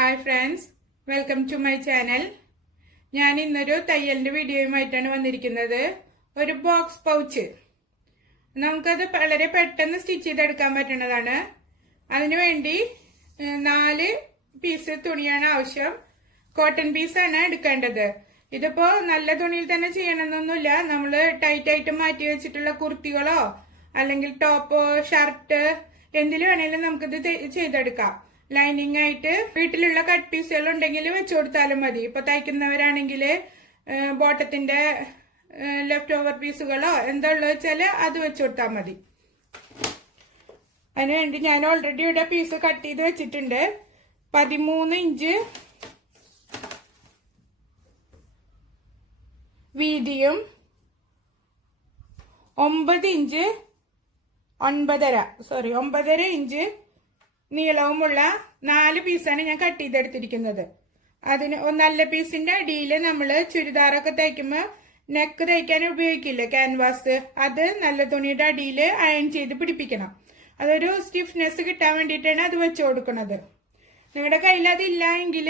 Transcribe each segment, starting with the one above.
Hi friends, welcome to my channel. ഞാൻ ഇന്നൊരു തയ്യലിന്റെ വീഡിയോയുമായിട്ടാണ് വന്നിരിക്കുന്നത്. ഒരു ബോക്സ് പൗച്ച്. നമുക്കത് വളരെ പെട്ടെന്ന് സ്റ്റിച്ച് ചെയ്തെടുക്കാൻ പറ്റുന്നതാണ്. അതിനുവേണ്ടി 4 പീസ് തുണിയാണ് ആവശ്യം. കോട്ടൺ പീസാണ് എടുക്കേണ്ടത്. ഇതിപ്പോ നല്ല തുണിയിൽ തന്നെ ചെയ്യണമെന്നൊന്നുമില്ല. നമ്മൾ ടൈറ്റ് ആയിട്ട് മാറ്റി വെച്ചിട്ടുള്ള കുർത്തികളോ അല്ലെങ്കിൽ ടോപ്പോ ഷർട്ട് എന്തിലും വേണേലും നമുക്കിത് ചെയ്തെടുക്കാം. ലൈനിങ് ആയിട്ട് വീട്ടിലുള്ള കട്ട് പീസുകൾ ഉണ്ടെങ്കിൽ വെച്ചു കൊടുത്താലും മതി. ഇപ്പൊ തയ്ക്കുന്നവരാണെങ്കിൽ ബോട്ടത്തിന്റെ ലെഫ്റ്റ് ഓവർ പീസുകളോ എന്താ ഉള്ളത് വെച്ചാല് അത് വെച്ചു കൊടുത്താൽ മതി. അതിനുവേണ്ടി ഞാൻ ഓൾറെഡി ഇവിടെ പീസ് കട്ട് ചെയ്ത് വെച്ചിട്ടുണ്ട്. 13 ഇഞ്ച് വീതിയും 9.5 ഇഞ്ച് നീളവുമുള്ള 4 പീസാണ് ഞാൻ കട്ട് ചെയ്തെടുത്തിരിക്കുന്നത്. അതിന് നല്ല പീസിന്റെ അടിയിൽ നമ്മള് ചുരിദാറൊക്കെ തയ്ക്കുമ്പോ നെക്ക് തയ്ക്കാൻ ഉപയോഗിക്കില്ല ക്യാൻവാസ്, അത് നല്ല തുണിയുടെ അടിയിൽ അയൺ ചെയ്ത് പിടിപ്പിക്കണം. അതൊരു സ്റ്റിഫ്നെസ് കിട്ടാൻ വേണ്ടിയിട്ടാണ് അത് വെച്ചു കൊടുക്കുന്നത്. നിങ്ങളുടെ കയ്യിൽ അതില്ല എങ്കിൽ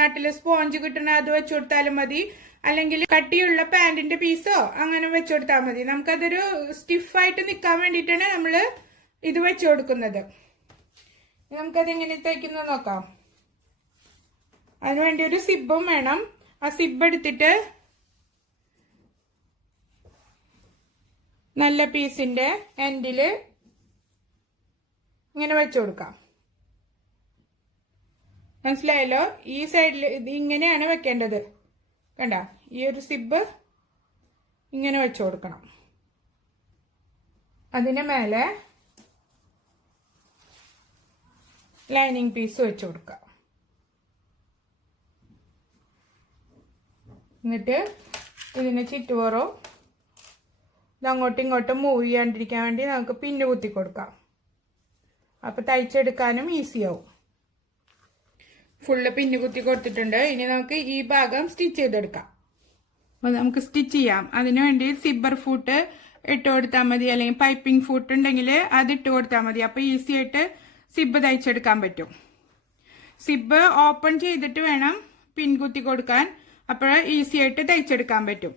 നാട്ടില് സ്പോഞ്ച് കിട്ടണ അത് വെച്ചു കൊടുത്താലും മതി. അല്ലെങ്കിൽ കട്ടിയുള്ള പാന്റിന്റെ പീസോ അങ്ങനെ വെച്ചു കൊടുത്താൽ മതി. നമുക്കതൊരു സ്റ്റിഫായിട്ട് നിൽക്കാൻ വേണ്ടിയിട്ടാണ് നമ്മള് ഇത് വെച്ചു കൊടുക്കുന്നത്. നമുക്കതെങ്ങനെ തയ്ക്കുന്നത് നോക്കാം. അതിനുവേണ്ടി ഒരു സിബും വേണം. ആ സിബ് എടുത്തിട്ട് നല്ല പീസിന്റെ എൻഡില് ഇങ്ങനെ വെച്ചു കൊടുക്കാം. മനസ്സിലായല്ലോ? ഈ സൈഡിൽ ഇത് ഇങ്ങനെയാണ് വെക്കേണ്ടത്. കണ്ട, ഈ ഒരു സിബ് ഇങ്ങനെ വെച്ചു കൊടുക്കണം. അതിന് മേലെ ലൈനിങ് പീസ് വെച്ചു കൊടുക്കുക. എന്നിട്ട് ഇതിന് ചുറ്റുപുറവും അങ്ങോട്ടും ഇങ്ങോട്ടും മൂവ് ചെയ്യാണ്ടിരിക്കാൻ വേണ്ടി നമുക്ക് പിന്ന് കുത്തി കൊടുക്കാം. അപ്പൊ തയ്ച്ചെടുക്കാനും ഈസിയാവും. ഫുള്ള് പിന്ന് കുത്തി കൊടുത്തിട്ടുണ്ട്. ഇനി നമുക്ക് ഈ ഭാഗം സ്റ്റിച്ച് ചെയ്തെടുക്കാം. അപ്പൊ നമുക്ക് സ്റ്റിച്ച് ചെയ്യാം. അതിനുവേണ്ടി സിബ്ബർ ഫൂട്ട് ഇട്ട് കൊടുത്താൽ മതി, അല്ലെങ്കിൽ പൈപ്പിംഗ് ഫൂട്ട് ഉണ്ടെങ്കിൽ അത് ഇട്ട് കൊടുത്താൽ മതി. അപ്പൊ ഈസി ആയിട്ട് സിബ് തയ്ച്ചെടുക്കാൻ പറ്റും. സിബ് ഓപ്പൺ ചെയ്തിട്ട് വേണം പിൻകുത്തി കൊടുക്കാൻ. അപ്പോൾ ഈസി ആയിട്ട് തയ്ച്ചെടുക്കാൻ പറ്റും.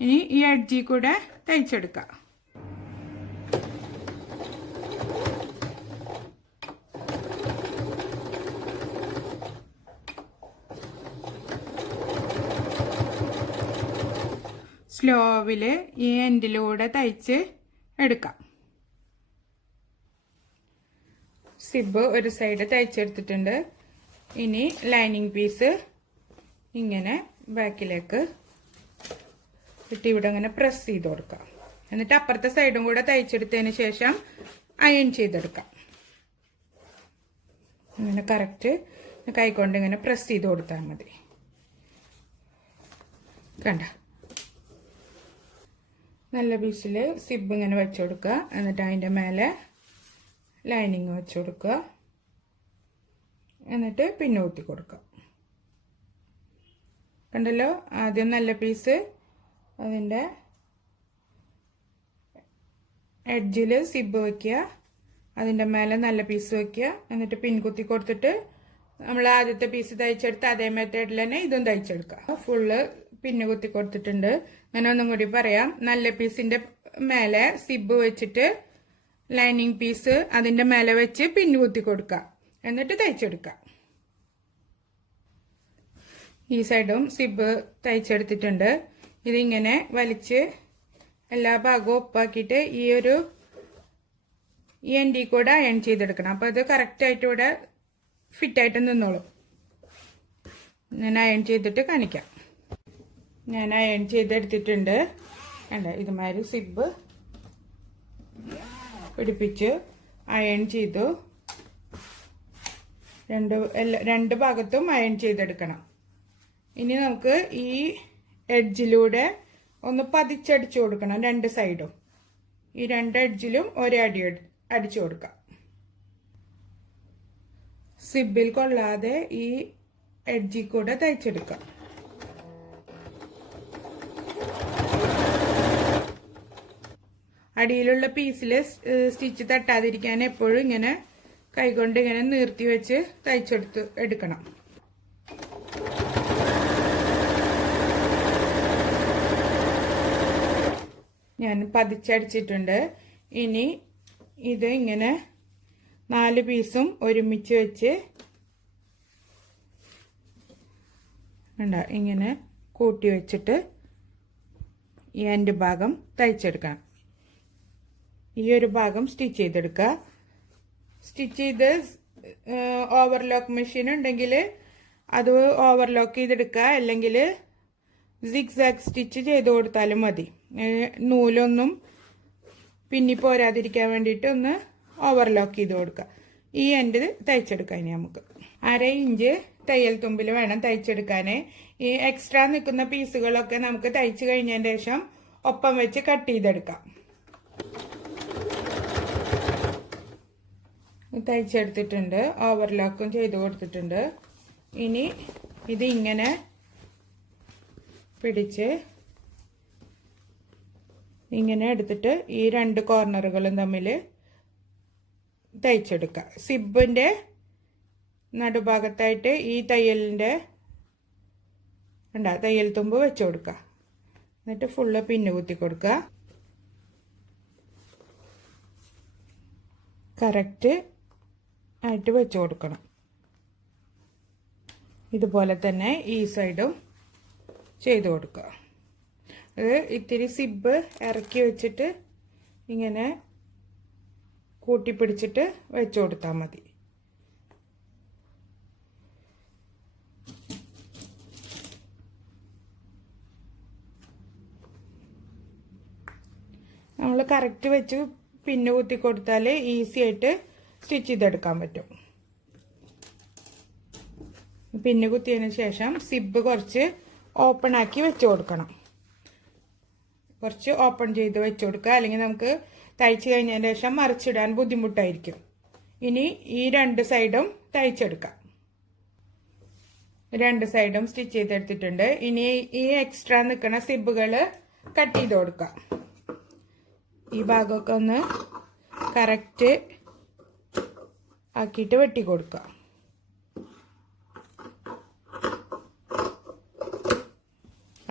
ഇനി ഈ എഡ്ജിൽ കൂടെ തയ്ച്ചെടുക്കാം. സ്ലോവില് ഈ എൻഡിലൂടെ തയ്ച്ച് എടുക്കാം. സിബ് ഒരു സൈഡ് തയ്ച്ചെടുത്തിട്ടുണ്ട്. ഇനി ലൈനിങ് പീസ് ഇങ്ങനെ ബാക്കിലേക്ക് ഇട്ട് ഇവിടെ ഇങ്ങനെ പ്രസ് ചെയ്ത് കൊടുക്കാം. എന്നിട്ട് അപ്പുറത്തെ സൈഡും കൂടെ തയ്ച്ചെടുത്തതിന് ശേഷം അയൺ ചെയ്തെടുക്കാം. ഇങ്ങനെ കറക്റ്റ് കൈകൊണ്ട് ഇങ്ങനെ പ്രസ് ചെയ്ത് കൊടുത്താൽ മതി. കണ്ട, നല്ല പീസിൽ സിബ് ഇങ്ങനെ വെച്ചു കൊടുക്കുക. എന്നിട്ട് അതിൻ്റെ മേലെ ലൈനിങ് വെച്ച് കൊടുക്കുക. എന്നിട്ട് പിന്നെ കുത്തി കൊടുക്കുക. കണ്ടല്ലോ? ആദ്യം നല്ല പീസ് അതിൻ്റെ എഡ്ജിൽ സിബ് വയ്ക്കുക. അതിൻ്റെ മേലെ നല്ല പീസ് വയ്ക്കുക. എന്നിട്ട് പിൻകുത്തി കൊടുത്തിട്ട് നമ്മൾ ആദ്യത്തെ പീസ് തയ്ച്ചെടുത്ത് അതേ മെത്തേഡിൽ തന്നെ ഇതും തയ്ച്ചെടുക്കുക. ഫുള്ള് പിന്നു കുത്തി കൊടുത്തിട്ടുണ്ട്. ഞാൻ ഒന്നും കൂടി പറയാം. നല്ല പീസിന്റെ മേലെ സിബ് വെച്ചിട്ട് ലൈനിങ് പീസ് അതിന്റെ മേലെ വെച്ച് പിന്നു കുത്തി കൊടുക്കുക. എന്നിട്ട് തയ്ച്ചെടുക്കുക. ഈ സൈഡും സിബ് തയ്ച്ചെടുത്തിട്ടുണ്ട്. ഇതിങ്ങനെ വലിച്ച് എല്ലാ ഭാഗവും ഒപ്പാക്കിയിട്ട് ഈ എൻഡിൽ കൂടെ അയൺ ചെയ്തെടുക്കണം. അപ്പൊ അത് കറക്റ്റായിട്ട് ഇവിടെ ഫിറ്റായിട്ട് നിന്നോളും. ഞാൻ അയൺ ചെയ്തിട്ട് കാണിക്കാം. ഞാൻ അയൺ ചെയ്തെടുത്തിട്ടുണ്ട്. കണ്ട, ഇതുമാതിരി സിബ് പിടിപ്പിച്ച് അയൺ ചെയ്തു. രണ്ട് ഭാഗത്തും അയൺ ചെയ്തെടുക്കണം. ഇനി നമുക്ക് ഈ എഡ്ജിലൂടെ ഒന്ന് പതിച്ചടിച്ചു കൊടുക്കണം. രണ്ട് സൈഡും ഈ രണ്ട് എഡ്ജിലും ഒരേ അടി അടിച്ചു കൊടുക്കാം. സിബിൽ കൊള്ളാതെ ഈ എഡ്ജിൽ കൂടെ തയ്ച്ചെടുക്കാം. അടിയിലുള്ള പീസിൽ സ്റ്റിച്ച് തട്ടാതിരിക്കാൻ എപ്പോഴും ഇങ്ങനെ കൈകൊണ്ട് ഇങ്ങനെ നീർത്തി വെച്ച് എടുക്കണം. ഞാൻ പതിച്ചടിച്ചിട്ടുണ്ട്. ഇനി ഇത് ഇങ്ങനെ 4 പീസും ഒരുമിച്ച് വെച്ച് ഇങ്ങനെ കൂട്ടി വെച്ചിട്ട് ഈ എൻഡ് ഭാഗം തയ്ച്ചെടുക്കണം. ഈ ഒരു ഭാഗം സ്റ്റിച്ച് ചെയ്തെടുക്കുക. സ്റ്റിച്ച് ചെയ്ത് ഓവർലോക്ക് മെഷീൻ ഉണ്ടെങ്കിൽ അത് ഓവർലോക്ക് ചെയ്തെടുക്കുക, അല്ലെങ്കിൽ സിഗ്സാഗ് സ്റ്റിച്ച് ചെയ്ത് കൊടുത്താലും മതി. നൂലൊന്നും പിന്നി പോരാതിരിക്കാൻ വേണ്ടിയിട്ട് ഒന്ന് ഓവർലോക്ക് ചെയ്ത് കൊടുക്കുക. ഈ എൻഡ് തയ്ച്ചെടുക്കാം. ഇനി നമുക്ക് 1/2 ഇഞ്ച് തയ്യൽ തുമ്പിൽ വേണം തയ്ച്ചെടുക്കാൻ. ഈ എക്സ്ട്രാ നിൽക്കുന്ന പീസുകളൊക്കെ നമുക്ക് തയ്ച്ചു കഴിഞ്ഞതിന് ശേഷം ഒപ്പം വെച്ച് കട്ട് ചെയ്തെടുക്കാം. തയ്ച്ചെടുത്തിട്ടുണ്ട്, ഓവർലോക്കും ചെയ്ത് കൊടുത്തിട്ടുണ്ട്. ഇനി ഇത് ഇങ്ങനെ പിടിച്ച് ഇങ്ങനെ എടുത്തിട്ട് ഈ 2 കോർണറുകളും തമ്മിൽ തയ്ച്ചെടുക്കുക. സിബിന്റെ നടുഭാഗത്തായിട്ട് ഈ തയ്യലിന്റെ തയ്യൽ തുമ്പ് വെച്ച് കൊടുക്കുക. എന്നിട്ട് ഫുള്ള് പിന്ന് കുത്തി കൊടുക്കുക. കറക്റ്റ് ആയിട്ട് വെച്ച് കൊടുക്കണം. ഇതുപോലെ തന്നെ ഈ സൈഡും ചെയ്ത് കൊടുക്കുക. അത് ഇത്തിരി സിബ് ഇറക്കി വെച്ചിട്ട് ഇങ്ങനെ കൂട്ടിപ്പിടിച്ചിട്ട് വെച്ച് കൊടുത്താൽ മതി. നമ്മൾ കറക്റ്റ് വെച്ച് പിന്ന് കുത്തി കൊടുത്താൽ ഈസി ആയിട്ട് സ്റ്റിച്ച് ചെയ്തെടുക്കാൻ പറ്റും. പിന്ന് കുത്തിയതിന് ശേഷം സിബ് കുറച്ച് ഓപ്പൺ ആക്കി വെച്ച് കൊടുക്കണം. കുറച്ച് ഓപ്പൺ ചെയ്ത് വെച്ച് കൊടുക്കുക, അല്ലെങ്കിൽ നമുക്ക് തയ്ച്ച് കഴിഞ്ഞതിന് ശേഷം മറിച്ചിടാൻ ബുദ്ധിമുട്ടായിരിക്കും. ഇനി ഈ 2 സൈഡും തയ്ച്ചെടുക്കാം. 2 സൈഡും സ്റ്റിച്ച് ചെയ്തെടുത്തിട്ടുണ്ട്. ഇനി ഈ എക്സ്ട്രാ നിൽക്കുന്ന സിബുകൾ കട്ട് ചെയ്ത് കൊടുക്കാം. ഈ ഭാഗമൊക്കെ ഒന്ന് കറക്റ്റ് ആക്കിയിട്ട് വെട്ടി കൊടുക്കുക.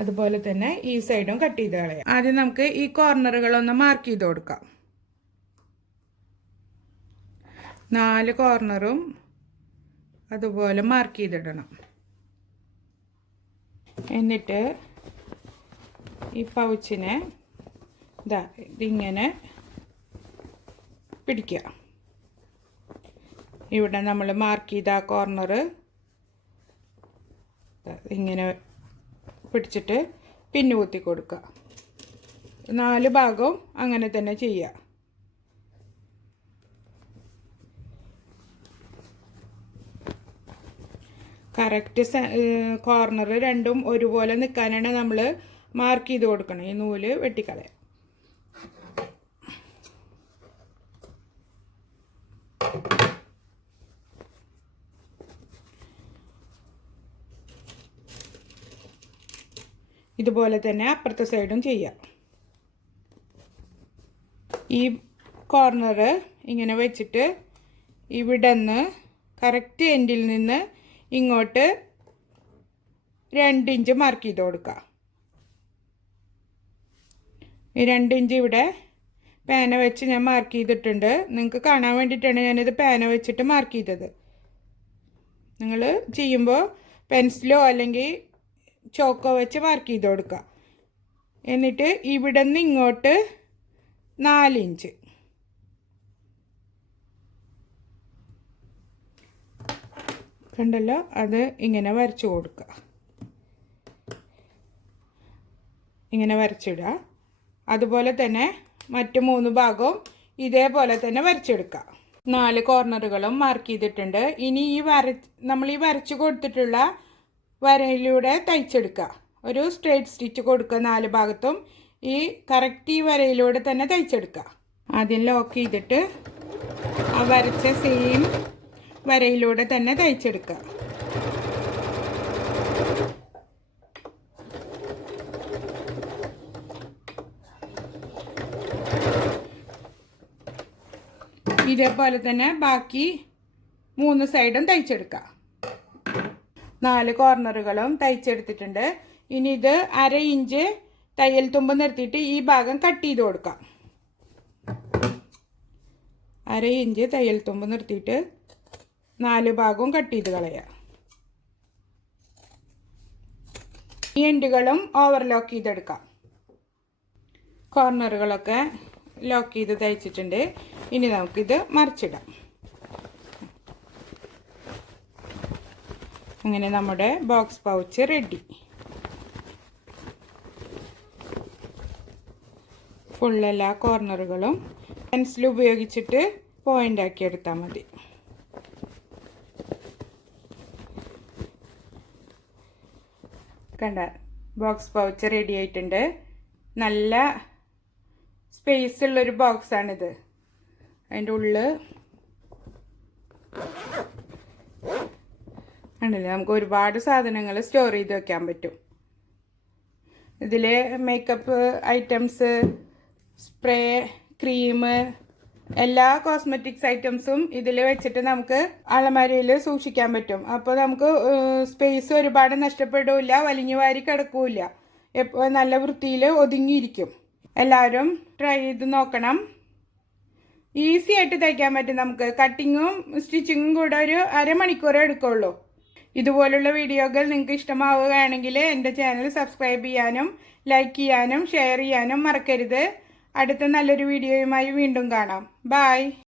അതുപോലെ തന്നെ ഈ സൈഡും കട്ട് ചെയ്ത് കളയാം. ആദ്യം നമുക്ക് ഈ കോർണറുകളൊന്ന് മാർക്ക് ചെയ്ത് കൊടുക്കാം. 4 കോർണറും അതുപോലെ മാർക്ക് ചെയ്തിടണം. എന്നിട്ട് ഈ പൗച്ചിനെ ഇതിങ്ങനെ പിടിക്കുക. ഇവിടെ നമ്മൾ മാർക്ക് ചെയ്ത ആ കോർണർ ഇങ്ങനെ പിടിച്ചിട്ട് പിന്നു കുത്തി കൊടുക്കുക. 4 ഭാഗവും അങ്ങനെ തന്നെ ചെയ്യുക. കറക്റ്റ് കോർണർ രണ്ടും ഒരുപോലെ നിൽക്കാനാണ് നമ്മൾ മാർക്ക് ചെയ്ത് കൊടുക്കണം. ഈ നൂല് വെട്ടിക്കളയാം. ഇതുപോലെ തന്നെ അപ്പുറത്തെ സൈഡും ചെയ്യാം. ഈ കോർണർ ഇങ്ങനെ വെച്ചിട്ട് ഇവിടെ നിന്ന് കറക്റ്റ് എൻഡിൽ നിന്ന് ഇങ്ങോട്ട് 2 ഇഞ്ച് മാർക്ക് ചെയ്ത് കൊടുക്കുക. ഈ 2 ഇഞ്ച് ഇവിടെ പേന വെച്ച് ഞാൻ മാർക്ക് ചെയ്തിട്ടുണ്ട്. നിങ്ങൾക്ക് കാണാൻ വേണ്ടിയിട്ടാണ് ഞാനിത് പേന വെച്ചിട്ട് മാർക്ക് ചെയ്തത്. നിങ്ങൾ ചെയ്യുമ്പോൾ പെൻസിലോ അല്ലെങ്കിൽ ചോക്കോ വെച്ച് മാർക്ക് ചെയ്ത് കൊടുക്കുക. എന്നിട്ട് ഇവിടെ നിന്ന് ഇങ്ങോട്ട് 4 ഇഞ്ച് കണ്ടല്ലോ, അത് ഇങ്ങനെ വരച്ചു കൊടുക്കുക. ഇങ്ങനെ വരച്ചിടുക. അതുപോലെ തന്നെ മറ്റ് 3 ഭാഗവും ഇതേപോലെ തന്നെ വരച്ചെടുക്കുക. 4 കോർണറുകളും മാർക്ക് ചെയ്തിട്ടുണ്ട്. ഇനി നമ്മൾ ഈ വരച്ചു കൊടുത്തിട്ടുള്ള വരയിലൂടെ തയ്ച്ചെടുക്കുക. ഒരു സ്ട്രേറ്റ് സ്റ്റിച്ച് കൊടുക്കുക 4 ഭാഗത്തും. ഈ കറക്റ്റ് ഈ വരയിലൂടെ തന്നെ തയ്ച്ചെടുക്കുക. ആദ്യം ലോക്ക് ചെയ്തിട്ട് ആ വരച്ച സെയിം വരയിലൂടെ തന്നെ തയ്ച്ചെടുക്കുക. ഇതേപോലെ തന്നെ ബാക്കി 3 സൈഡും തയ്ച്ചെടുക്കാം. 4 കോർണറുകളും തയ്ച്ചെടുത്തിട്ടുണ്ട്. ഇനി ഇത് 1/2 ഇഞ്ച് തയ്യൽ തുമ്പ് നിർത്തിയിട്ട് ഈ ഭാഗം കട്ട് ചെയ്ത് കൊടുക്കാം. 1/2 ഇഞ്ച് തയ്യൽ തുമ്പ് നിർത്തിയിട്ട് 4 ഭാഗവും കട്ട് ചെയ്ത് കളയാം. ഈ എൻഡുകളും ഓവർലോക്ക് ചെയ്തെടുക്കാം. കോർണറുകളൊക്കെ ലോക്ക് ചെയ്ത് തയ്ച്ചിട്ടുണ്ട്. ഇനി നമുക്കിത് മറിച്ചിടാം. അങ്ങനെ നമ്മുടെ ബോക്സ് പൗച്ച് റെഡി. ഫുൾ എല്ലാ കോർണറുകളും പെൻസിൽ ഉപയോഗിച്ചിട്ട് പോയിന്റ് ആക്കി എടുത്താൽ മതി. കണ്ട ബോക്സ് പൗച്ച് റെഡി ആയിട്ടുണ്ട്. നല്ല സ്പേസ് ഉള്ളൊരു ബോക്സാണിത്. അതിൻ്റെ ഉള്ളിൽ ആണല്ലേ നമുക്ക് ഒരുപാട് സാധനങ്ങൾ സ്റ്റോർ ചെയ്ത് വെക്കാൻ പറ്റും. ഇതിൽ മേക്കപ്പ് ഐറ്റംസ്, സ്പ്രേ, ക്രീം, എല്ലാ കോസ്മെറ്റിക്സ് ഐറ്റംസും ഇതിൽ വെച്ചിട്ട് നമുക്ക് അലമാരയിൽ സൂക്ഷിക്കാൻ പറ്റും. അപ്പോൾ നമുക്ക് സ്പേസ് ഒരുപാട് നഷ്ടപ്പെടില്ല, വലിഞ്ഞു വാരി കിടക്കൂല, എപ്പോൾ നല്ല വൃത്തിയിൽ ഒതുങ്ങിയിരിക്കും. എല്ലാവരും ട്രൈ ചെയ്ത് നോക്കണം. ഈസി ആയിട്ട് തയ്ക്കാൻ പറ്റും. നമുക്ക് കട്ടിങ്ങും സ്റ്റിച്ചിങ്ങും കൂടെ ഒരു അരമണിക്കൂറേ എടുക്കുള്ളൂ. ഇതുപോലുള്ള വീഡിയോകൾ നിങ്ങൾക്ക് ഇഷ്ടമാവുകയാണെങ്കിൽ എൻ്റെ ചാനൽ സബ്സ്ക്രൈബ് ചെയ്യാനും ലൈക്ക് ചെയ്യാനും ഷെയർ ചെയ്യാനും മറക്കരുത്. അടുത്ത നല്ലൊരു വീഡിയോയുമായി വീണ്ടും കാണാം. ബൈ.